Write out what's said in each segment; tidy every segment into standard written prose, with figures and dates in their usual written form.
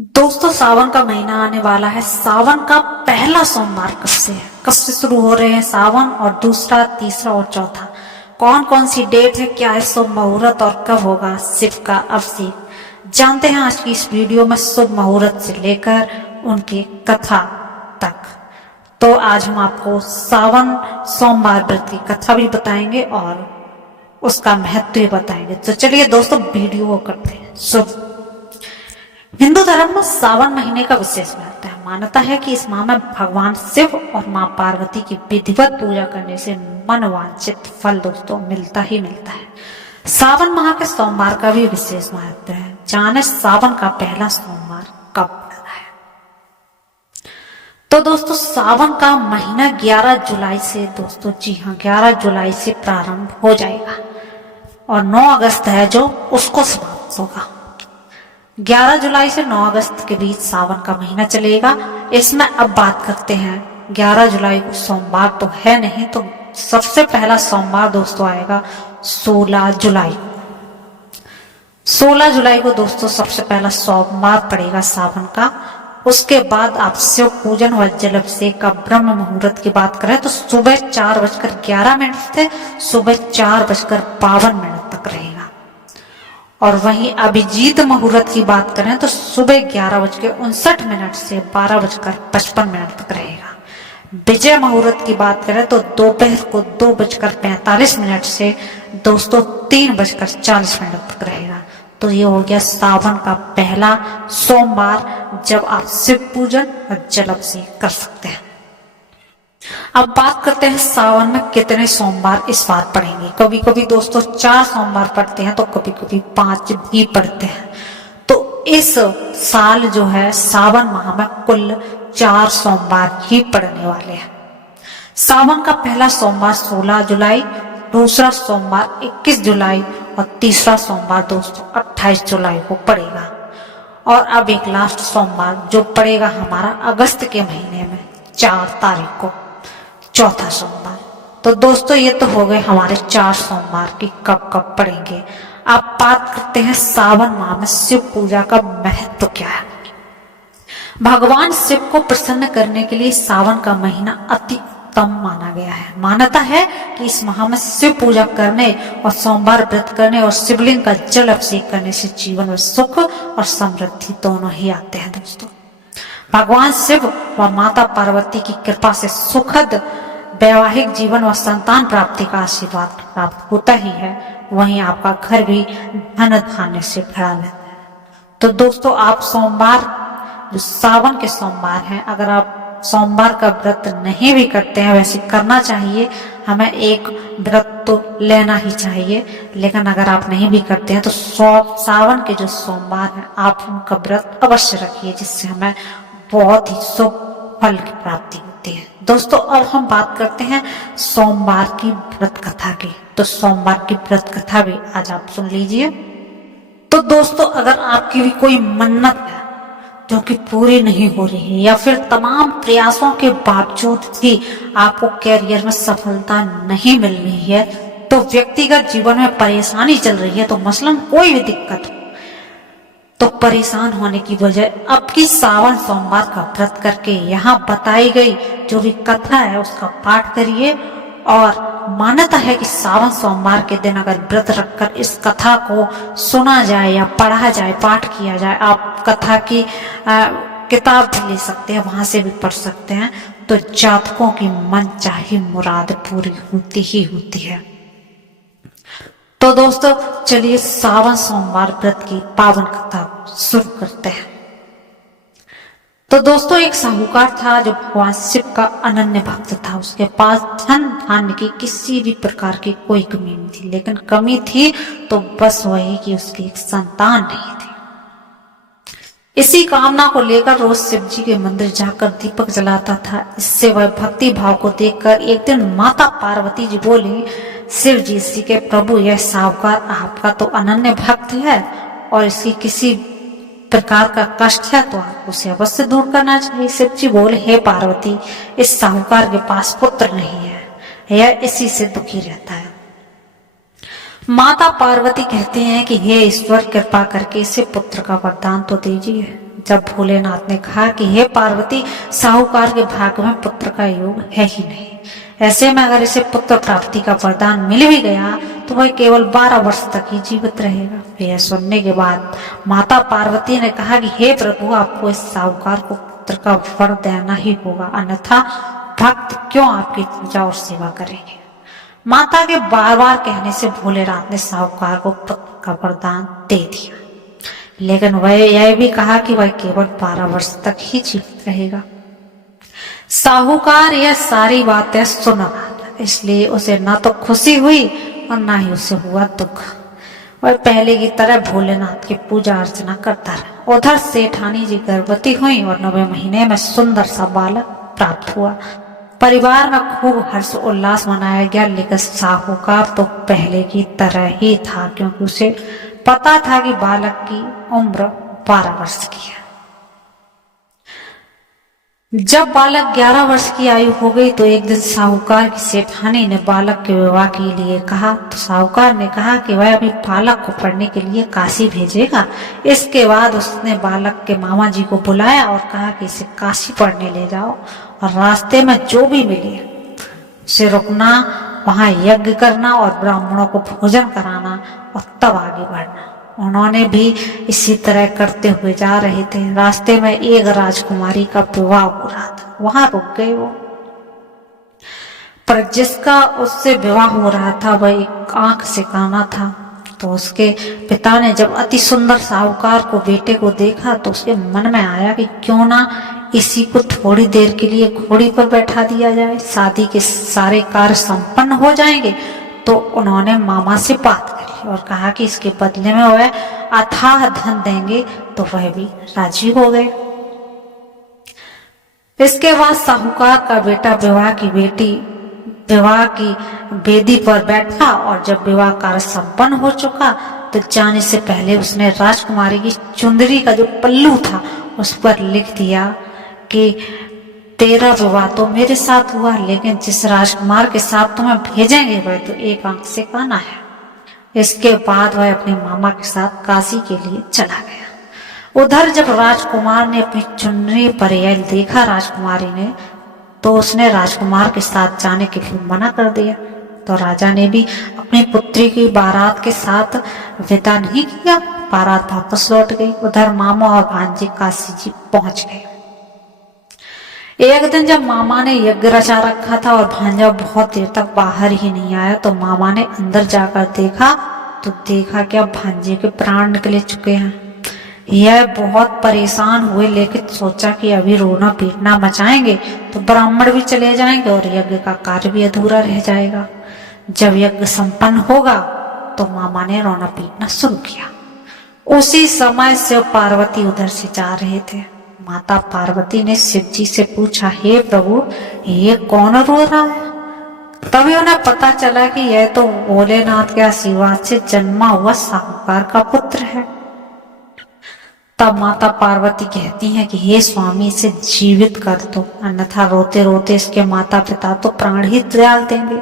दोस्तों सावन का महीना आने वाला है। सावन का पहला सोमवार कब से है, कब से शुरू हो रहे हैं सावन, और दूसरा, तीसरा और चौथा कौन कौन सी डेट है, क्या है शुभ मुहूर्त और कब होगा शिव का अभिषेक, जानते हैं आज की इस वीडियो में शुभ मुहूर्त से लेकर उनकी कथा तक। तो आज हम आपको सावन सोमवार व्रत की कथा भी बताएंगे और उसका महत्व भी बताएंगे। तो चलिए दोस्तों वीडियो को करते हैं शुभ। हिंदू धर्म में सावन महीने का विशेष महत्व है। मान्यता है कि इस माह में भगवान शिव और मां पार्वती की विधिवत पूजा करने से मनवांछित फल दोस्तों मिलता ही मिलता है। सावन माह के सोमवार का भी विशेष महत्व है। जाने सावन का पहला सोमवार कब पड़ता है। तो दोस्तों सावन का महीना 11 जुलाई से दोस्तों, जी हाँ 11 जुलाई से प्रारंभ हो जाएगा और 9 अगस्त है जो उसको समाप्त होगा। 11 जुलाई से 9 अगस्त के बीच सावन का महीना चलेगा। इसमें अब बात करते हैं 11 जुलाई को सोमवार तो है नहीं, तो सबसे पहला सोमवार दोस्तों आएगा 16 जुलाई। 16 जुलाई को दोस्तों सबसे पहला सोमवार पड़ेगा सावन का। उसके बाद आप शिव पूजन व जल अभिषेक का ब्रह्म मुहूर्त की बात करें तो सुबह 4:11 से सुबह 4:52 तक रहेगा। और वहीं अभिजीत मुहूर्त की बात करें तो सुबह 11:59 से 12:55 तक रहेगा। विजय मुहूर्त की बात करें तो दोपहर को 2:45 से दोस्तों 3:40 तक रहेगा। तो ये हो गया सावन का पहला सोमवार जब आप शिव पूजन और जल अभिषेक कर सकते हैं। अब बात करते हैं सावन में कितने सोमवार इस बार पड़ेंगे। कभी कभी दोस्तों 4 सोमवार पड़ते हैं तो कभी कभी 5 भी पड़ते हैं। तो इस साल जो है सावन माह में कुल 4 सोमवार ही पड़ने वाले हैं। सावन का पहला सोमवार 16 जुलाई, दूसरा सोमवार 21 जुलाई और तीसरा सोमवार दोस्तों 28 जुलाई को पड़ेगा। और अब एक लास्ट सोमवार जो पड़ेगा हमारा अगस्त के महीने में 4 तारीख को, चौथा सोमवार। तो दोस्तों ये तो हो गए हमारे 4 सोमवार की कब कब पड़ेंगे। अब बात करते हैं सावन माह में शिव पूजा का महत्व क्या है। भगवान शिव को प्रसन्न करने के लिए सावन का महीना अति उत्तम माना गया है। मान्यता है कि इस माह में शिव पूजा करने और सोमवार व्रत करने और शिवलिंग का जल अभिषेक करने से जीवन में सुख और समृद्धि दोनों ही आते हैं दोस्तों। भगवान शिव व माता पार्वती की कृपा से सुखद वैवाहिक जीवन व संतान प्राप्ति का आशीर्वाद प्राप्त होता ही है। वहीं आपका घर भी धन धान्य से भरा रहता है। तो दोस्तों आप सोमवार जो सावन के सोमवार हैं, अगर आप सोमवार का व्रत नहीं भी करते हैं, वैसे करना चाहिए, हमें एक व्रत तो लेना ही चाहिए। लेकिन अगर आप नहीं भी करते हैं तो सावन के जो सोमवार हैं आप उनका व्रत अवश्य रखिए, जिससे हमें बहुत ही शुभ फल की प्राप्ति होती है। दोस्तों अब हम बात करते हैं सोमवार की व्रत कथा की। तो सोमवार की व्रत कथा भी आज आप सुन लीजिए। तो दोस्तों अगर आपकी भी कोई मन्नत है जो कि पूरी नहीं हो रही है, या फिर तमाम प्रयासों के बावजूद भी आपको कैरियर में सफलता नहीं मिल रही है, तो व्यक्तिगत जीवन में परेशानी चल रही है, तो मसलन कोई भी दिक्कत हो, तो परेशान होने की बजाय अब की सावन सोमवार का व्रत करके यहाँ बताई गई जो भी कथा है उसका पाठ करिए। और मान्यता है कि सावन सोमवार के दिन अगर व्रत रखकर इस कथा को सुना जाए या पढ़ा जाए, पाठ किया जाए, आप कथा की किताब भी ले सकते हैं, वहां से भी पढ़ सकते हैं, तो जातकों की मनचाही मुराद पूरी होती ही होती है। तो दोस्तों चलिए सावन सोमवार व्रत की पावन कथा शुरू करते हैं। तो दोस्तों एक साहूकार था जो भगवान शिव का अनन्य भक्त था। उसके पास धन धान्य की किसी भी प्रकार की कोई कमी नहीं थी, लेकिन कमी थी तो बस वही कि उसकी एक संतान नहीं थी। इसी कामना को लेकर रोज शिव जी के मंदिर जाकर दीपक जलाता था। इससे वह भक्ति भाव को देखकर एक दिन माता पार्वती जी बोली, शिव जी सी के प्रभु यह साहूकार आपका तो अनन्य भक्त है और इसकी किसी प्रकार का कष्ट है तो आप उसे अवश्य दूर करना चाहिए। शिव जी बोले, हे पार्वती इस साहूकार के पास पुत्र नहीं है, यह इसी से दुखी रहता है। माता पार्वती कहती हैं कि हे ईश्वर कृपा करके इसे पुत्र का वरदान तो दीजिए। जब भोलेनाथ ने कहा कि हे पार्वती, साहूकार के भाग्य में पुत्र का योग है ही नहीं, ऐसे में अगर इसे पुत्र प्राप्ति का वरदान मिल भी गया तो वह केवल 12 वर्ष तक ही जीवित रहेगा। यह सुनने के बाद माता पार्वती ने कहा कि हे प्रभु, आपको इस साहूकार को पुत्र का वर देना ही होगा, अन्यथा भक्त क्यों आपकी पूजा और सेवा करेंगे। माता के बार बार कहने से भोलेनाथ ने साहूकार को पुत्र का वरदान दे दिया, लेकिन वह यह भी कहा कि वह केवल 12 वर्ष तक ही जीवित रहेगा। साहूकार यह सारी बातें सुन रहा था, इसलिए उसे न तो खुशी हुई और न ही उसे हुआ दुख। वह पहले की तरह भोलेनाथ की पूजा अर्चना करता रहा। उधर सेठानी जी गर्भवती हुई और 9वें महीने में सुंदर सा बालक प्राप्त हुआ। परिवार में खूब हर्ष उल्लास मनाया गया, लेकिन साहूकार तो पहले की तरह ही था, क्योंकि उसे पता था कि बालक की उम्र 12 वर्ष की है। जब बालक 11 वर्ष की आयु हो गई तो एक दिन साहूकार की सेठानी ने बालक के विवाह के लिए कहा, तो साहूकार ने कहा कि वह अभी बालक को पढ़ने के लिए काशी भेजेगा। इसके बाद उसने बालक के मामा जी को बुलाया और कहा कि इसे काशी पढ़ने ले जाओ और रास्ते में जो भी मिले उसे रुकना, वहां यज्ञ करना और ब्राह्मणों को भोजन कराना और तब आगे बढ़ना। उन्होंने भी इसी तरह करते हुए जा रहे थे। रास्ते में एक राजकुमारी का विवाह हो रहा था, वहां रुक गए वो। पर जिसका उससे विवाह हो रहा था वह एक आंख से काना था। तो उसके पिता ने जब अति सुंदर साहूकार को बेटे को देखा तो उसके मन में आया कि क्यों ना इसी को थोड़ी देर के लिए घोड़ी पर बैठा दिया जाए, शादी के सारे कार्य संपन्न हो जाएंगे। तो उन्होंने मामा से बात करी और कहा कि इसके बदले में वह अथाह धन देंगे, तो वह भी राजी हो गए। इसके बाद साहूकार का बेटा विवाह की वेदी पर बैठा और जब विवाह कार्य संपन्न हो चुका तो जाने से पहले उसने राजकुमारी की चुंदरी का जो पल्लू था उस पर लिख दिया कि तेरा विवाह तो मेरे साथ हुआ, लेकिन जिस राजकुमार के साथ तुम्हें भेजेंगे वह तो एक आंख से काना है। इसके बाद वह अपने मामा के साथ काशी के लिए चला गया। उधर जब राजकुमार ने अपनी चुनरी पर यह देखा राजकुमारी ने, तो उसने राजकुमार के साथ जाने के लिए मना कर दिया। तो राजा ने भी अपनी पुत्री की बारात के साथ विदा नहीं किया, बारात वापस लौट गई। उधर मामा और भांजे काशी जी पहुंच गए। एक दिन जब मामा ने यज्ञ रचा रखा था और भांजा बहुत देर तक बाहर ही नहीं आया, तो मामा ने अंदर जाकर देखा तो देखा कि अब भांजे के प्राण निकले चुके हैं। यह बहुत परेशान हुए, लेकिन सोचा कि अभी रोना पीटना मचाएंगे तो ब्राह्मण भी चले जाएंगे और यज्ञ का कार्य भी अधूरा रह जाएगा। जब यज्ञ संपन्न होगा तो मामा ने रोना पीटना शुरू किया। उसी समय शिव पार्वती उधर से जा रहे थे। माता पार्वती ने शिव जी से पूछा, हे प्रभु, ये कौन रो रहा है? तभी उन्हें पता चला कि यह तो भोलेनाथ के आशीर्वाद से जन्मा हुआ साहूकार का पुत्र है। तब माता पार्वती कहती हैं कि हे स्वामी, इसे जीवित कर दो, अन्यथा रोते रोते इसके माता पिता तो प्राण ही त्याग देंगे।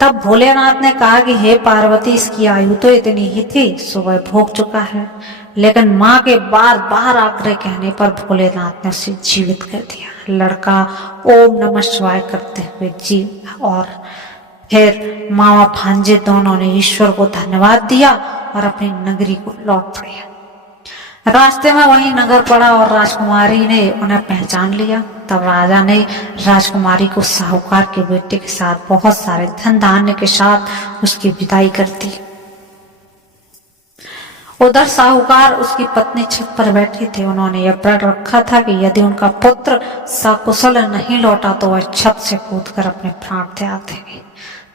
तब भोलेनाथ ने कहा कि हे पार्वती, इसकी आयु तो इतनी ही थी, सुबह भोग चुका है। लेकिन माँ के बार बार आग्रह कहने पर भोलेनाथ ने उसे जीवित कर दिया। लड़का ओम नमः शिवाय करते हुए जी और फिर मामा भांजे दोनों ने ईश्वर को धन्यवाद दिया और अपनी नगरी को लौट पड़े। रास्ते में वही नगर पड़ा और राजकुमारी ने उन्हें पहचान लिया। तब राजा ने राजकुमारी को साहूकार के बेटे के साथ बहुत सारे धन धान्य के साथ उसकी विदाई कर दी। उधर साहूकार उसकी पत्नी छत पर बैठे थे। उन्होंने यह प्रण रखा था कि यदि उनका पुत्र सकुशल नहीं लौटा तो वह छत से कूदकर अपने प्राण त्याग देंगे।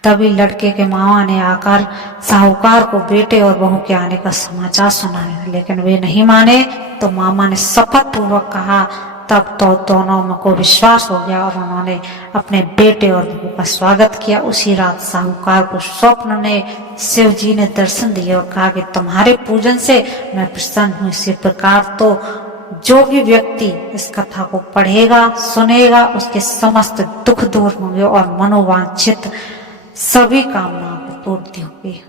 तभी लड़के के मामा ने आकर साहूकार को बेटे और बहू के आने का समाचार सुनाया, लेकिन वे नहीं माने। तो मामा ने शपथ पूर्वक कहा। तब तो दोनों को विश्वास हो गया और उन्होंने अपने बेटे और बहू का स्वागत किया। उसी रात साहूकार को स्वप्न ने शिव जी ने दर्शन दिए और कहा कि तुम्हारे पूजन से मैं प्रसन्न हूँ। इसी प्रकार तो जो भी व्यक्ति इस कथा को पढ़ेगा सुनेगा उसके समस्त दुख दूर होंगे और मनोवांछित सभी कामनाओं की पूर्ति होगी।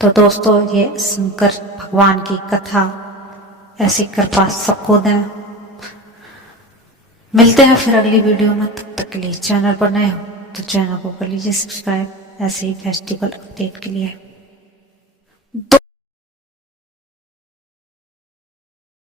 तो दोस्तों, ये शंकर भगवान की कथा ऐसी कृपा सबको दें। मिलते हैं फिर अगली वीडियो में, तब तक के लिए चैनल पर नए हो तो चैनल को कर लीजिए सब्सक्राइब ऐसे ही फेस्टिवल अपडेट के लिए।